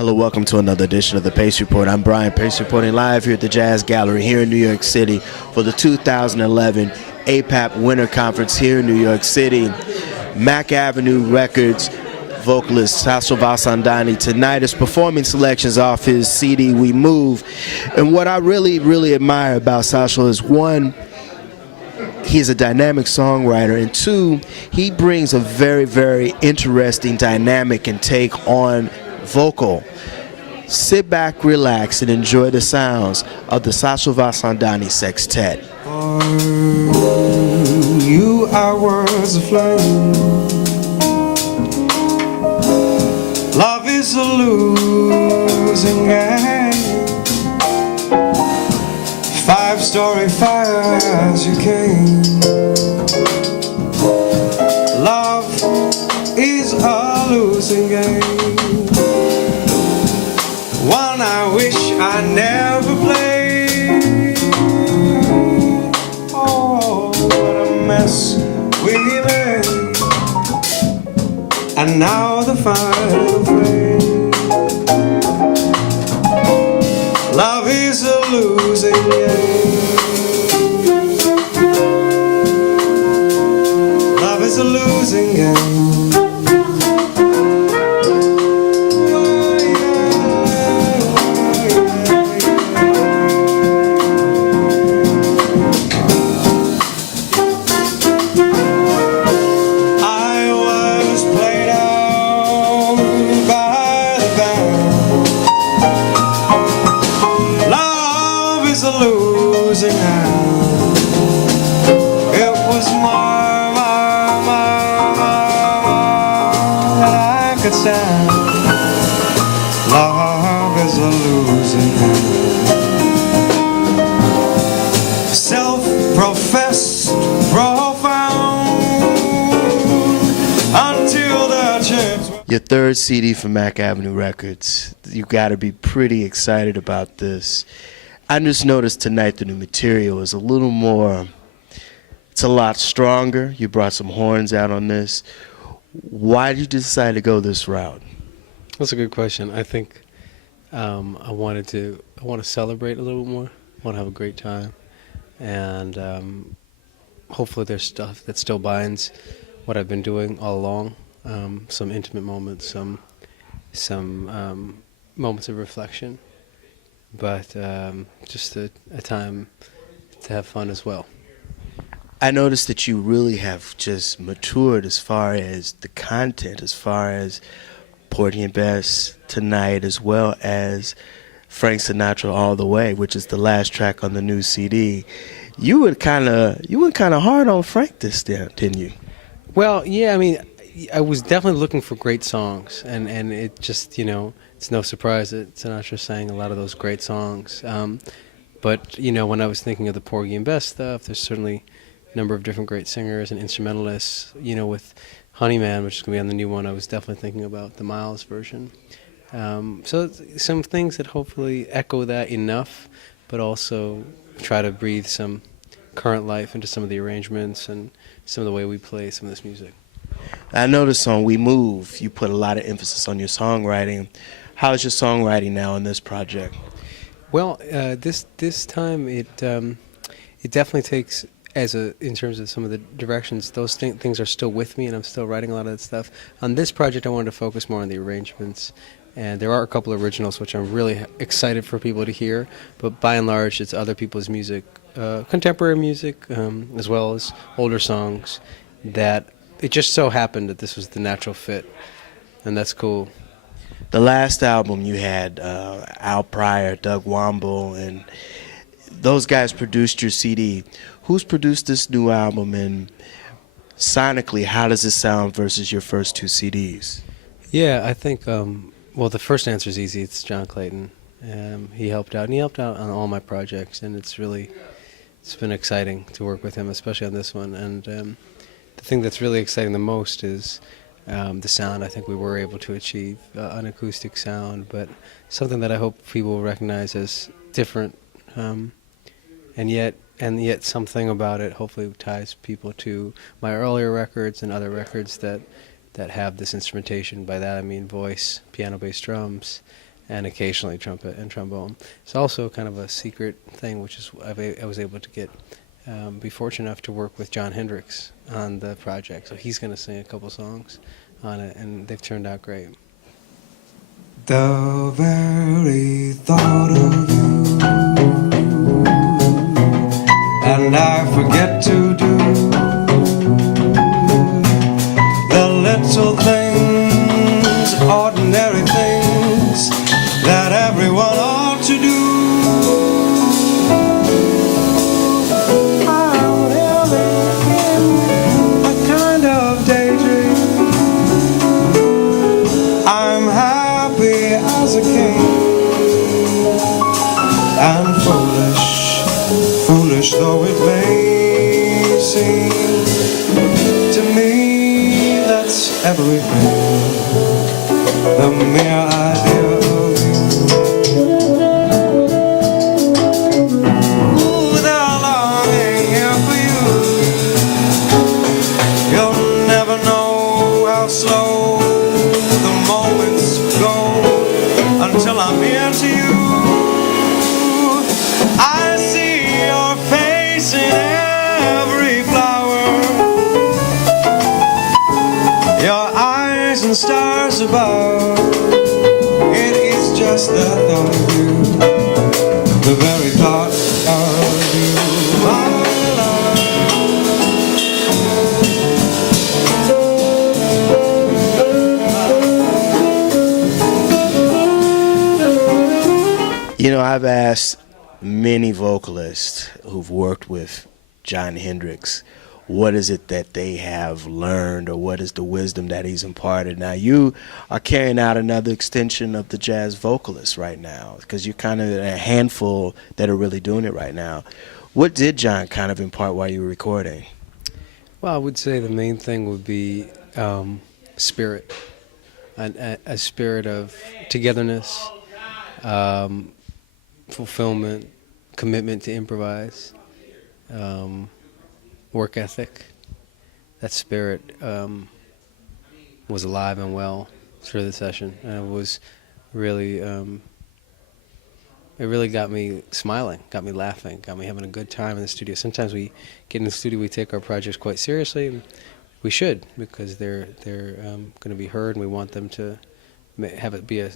Hello, welcome to another edition of the Pace Report. I'm Brian Pace, reporting live here at the Jazz Gallery here in New York City for the 2011 APAP Winter Conference here in New York City. Mack Avenue Records vocalist Sachal Vasandani tonight is performing selections off his CD, We Move. And what I really admire about Sachal is, one, he's a dynamic songwriter, and two, he brings a very interesting dynamic and take on vocal. Sit back, relax, and enjoy the sounds of the Sachal Vasandani Sextet. You are words of flame. Love is a losing game. Five-story fire as you came. Love is a losing game. One I wish I never played. Oh, what a mess we made. And now the final flame. Love is a losing game. Love is a losing game. Losing hand. It was more than I could stand. Love is a losing hand. Self-professed, profound, until the chips. Your third CD from Mack Avenue Records. You got to be pretty excited about this. I just noticed tonight the new material is a little more, it's a lot stronger. You brought some horns out on this. Why did you decide to go this route? That's a good question. I think I want to celebrate a little more. I want to have a great time, and hopefully there's stuff that still binds what I've been doing all along. Some intimate moments, some moments of reflection. But just a time to have fun as well. I noticed that you really have just matured as far as the content, as far as Porgy and Bess Tonight, as well as Frank Sinatra All the Way, which is the last track on the new CD. You went kind of hard on Frank this day, didn't you? Well, yeah, I mean, I was definitely looking for great songs, and it just, it's no surprise that Sinatra sang a lot of those great songs. But, when I was thinking of the Porgy and Bess stuff, there's certainly a number of different great singers and instrumentalists. With Honeyman, which is going to be on the new one, I was definitely thinking about the Miles version. So some things that hopefully echo that enough, but also try to breathe some current life into some of the arrangements and some of the way we play some of this music. I noticed on We Move, you put a lot of emphasis on your songwriting. How's your songwriting now in this project? Well, this time it definitely takes, in terms of some of the directions, those things are still with me, and I'm still writing a lot of that stuff. On this project, I wanted to focus more on the arrangements, and there are a couple of originals which I'm really excited for people to hear, but by and large, it's other people's music, contemporary music, as well as older songs, that it just so happened that this was the natural fit, and that's cool. The last album you had, Al Pryor, Doug Womble, and those guys produced your CD. Who's produced this new album, and sonically, how does it sound versus your first two CDs? Yeah, I think, well, the first answer is easy. It's John Clayton. He helped out, and he helped out on all my projects, and it's been exciting to work with him, especially on this one. And the thing that's really exciting the most is the sound I think we were able to achieve, an acoustic sound, but something that I hope people will recognize as different, and yet something about it hopefully ties people to my earlier records and other records that have this instrumentation. By that I mean voice, piano, bass, drums, and occasionally trumpet and trombone. It's also kind of a secret thing, which is I was able to be fortunate enough to work with John Hendricks on the project. So he's going to sing a couple songs on it, and they've turned out great. The very thought of you, and I forget to do the little things, ordinary things that everyone ought to do. I'm living in a kind of daydream. I'm happy as a king, and foolish though it may seem to me, that's everything. The mere idea of you, ooh, the longing here for you. You'll never know how slow the moments go until I'm near to you. I see your face in every flower, your eyes and stars above. It is just the thought of you, the very thought of you, my You know, I've asked many vocalists who've worked with John Hendricks, what is it that they have learned, or what is the wisdom that he's imparted? Now, you are carrying out another extension of the jazz vocalist right now, because you're kind of a handful that are really doing it right now. What did John kind of impart while you were recording? Well, I would say the main thing would be spirit, a spirit of togetherness, fulfillment, commitment to improvise, work ethic. That spirit was alive and well through the session, and it was really, it really got me smiling, got me laughing, got me having a good time in the studio. Sometimes we get in the studio, we take our projects quite seriously, and we should, because they're going to be heard, and we want them to have it be a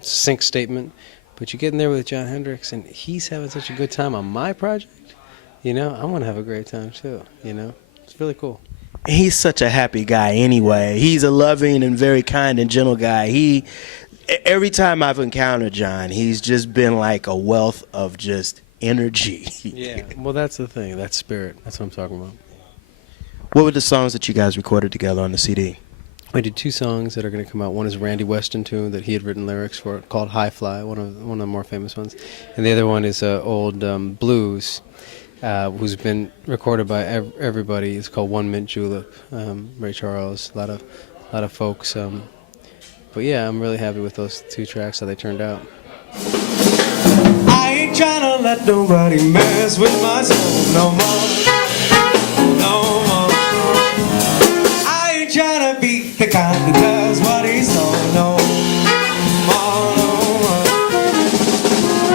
succinct statement. But you get in there with John Hendricks, and he's having such a good time on my project. You know, I want to have a great time too. You know, it's really cool. He's such a happy guy anyway. He's a loving and very kind and gentle guy. Every time I've encountered John, he's just been like a wealth of just energy. Yeah, well, that's the thing, that spirit. That's what I'm talking about. What were the songs that you guys recorded together on the CD? I did two songs that are going to come out. One is a Randy Weston tune that he had written lyrics for, called High Fly, one of the more famous ones. And the other one is old blues, who's been recorded by everybody. It's called One Mint Julep, Ray Charles, a lot of folks. But yeah, I'm really happy with those two tracks, how they turned out. I ain't trying to let nobody mess with my soul no more, no more. I ain't trying to be the kind that does what he's told no more, no more.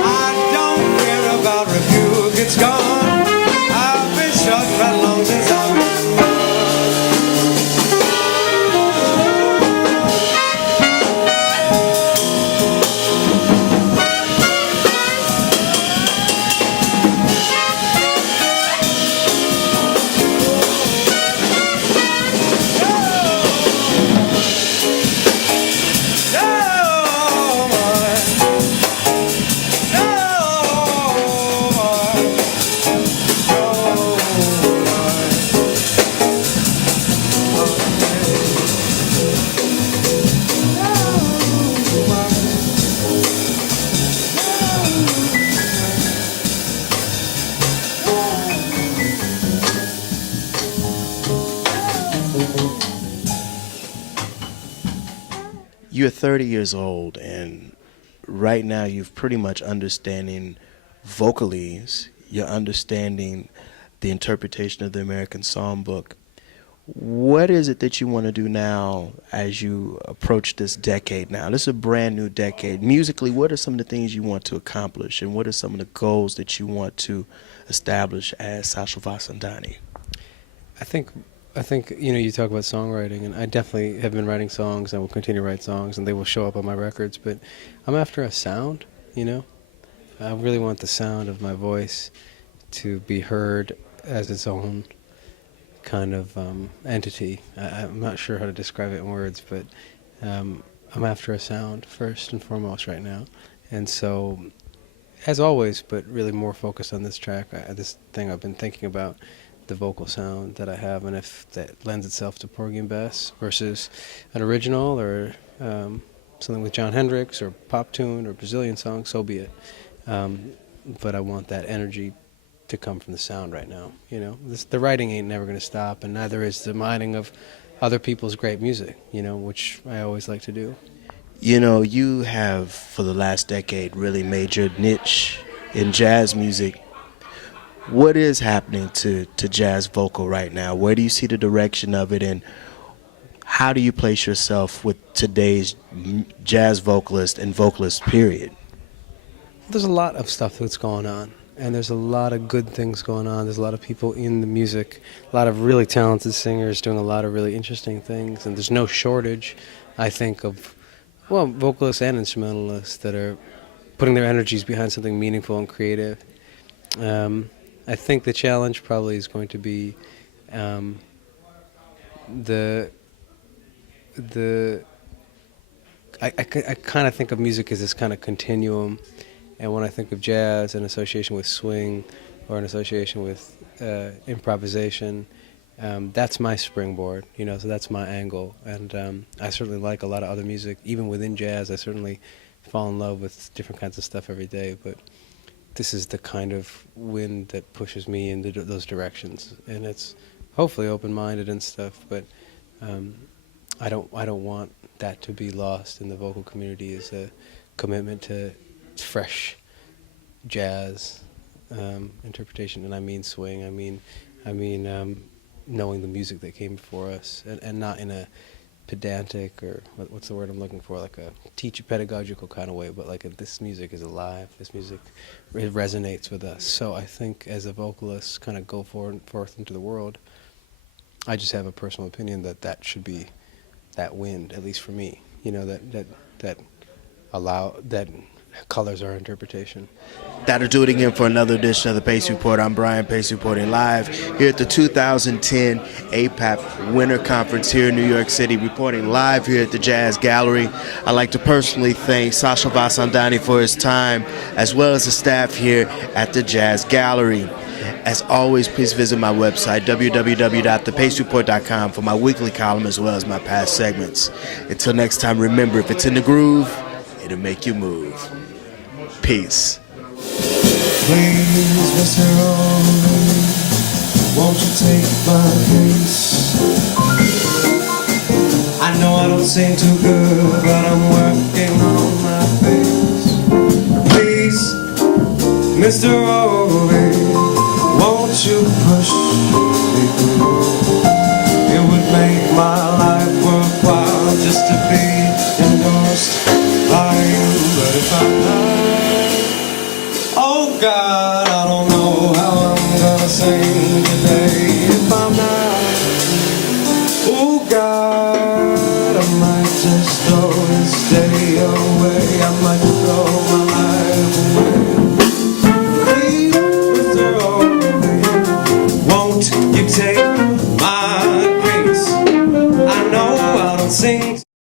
I don't care about rebuke, it's gone. I've been stuck right long since I've been born. You're 30 years old, and right now you're pretty much understanding vocalese. You're understanding the interpretation of the American songbook. What is it that you want to do now as you approach this decade now? This is a brand new decade. Musically, what are some of the things you want to accomplish, and what are some of the goals that you want to establish as Sachal Vasandani? I think you talk about songwriting, and I definitely have been writing songs and will continue to write songs, and they will show up on my records, but I'm after a sound, I really want the sound of my voice to be heard as its own kind of entity. I'm not sure how to describe it in words, but I'm after a sound first and foremost right now. And so, as always, but really more focused on this track, this thing I've been thinking about, the vocal sound that I have, and if that lends itself to Porgy and Bess versus an original or something with John Hendricks or pop tune or Brazilian song, so be it. But I want that energy to come from the sound right now. The writing ain't never going to stop, and neither is the mining of other people's great music, which I always like to do. You have, for the last decade, really made your niche in jazz music. What is happening to jazz vocal right now? Where do you see the direction of it, and how do you place yourself with today's jazz vocalist and vocalist period? There's a lot of stuff that's going on, and there's a lot of good things going on. There's a lot of people in the music, a lot of really talented singers doing a lot of really interesting things, and there's no shortage, I think, of, vocalists and instrumentalists that are putting their energies behind something meaningful and creative. I think the challenge probably is going to be I kind of think of music as this kind of continuum. And when I think of jazz in association with swing or in association with improvisation, that's my springboard, so that's my angle. And I certainly like a lot of other music. Even within jazz, I certainly fall in love with different kinds of stuff every day. But this is the kind of wind that pushes me into those directions. And it's hopefully open-minded and stuff, but I don't want that to be lost in the vocal community as a commitment to fresh jazz interpretation, and I mean swing. I mean knowing the music that came before us, and not in a pedantic or what's the word I'm looking for, like a pedagogical kind of way, but like this music is alive. This music it resonates with us. So I think as a vocalist, kind of go forth into the world, I just have a personal opinion that should be that wind, at least for me. That colors our interpretation. That'll do it again for another edition of the Pace Report. I'm Brian, Pace reporting live here at the 2010 APAP Winter Conference here in New York City, reporting live here at the Jazz Gallery. I'd like to personally thank Sachal Vasandani for his time, as well as the staff here at the Jazz Gallery. As always, please visit my website, www.thepacereport.com, for my weekly column as well as my past segments. Until next time, remember, if it's in the groove, it'll make you move. Peace. Please, Mr. Rose, won't you take my case? I know I don't sing too good, but I'm working on my face. Please, Mr. Rose, won't you push me through? It would make my life worthwhile just to be endorsed by you. But if I'm not, oh God, I don't know how I'm gonna sing today. If I'm not, oh God, I might just throw this day away. I might throw my life away. Please, Mr. Oakley, won't you take my case? I know I don't sing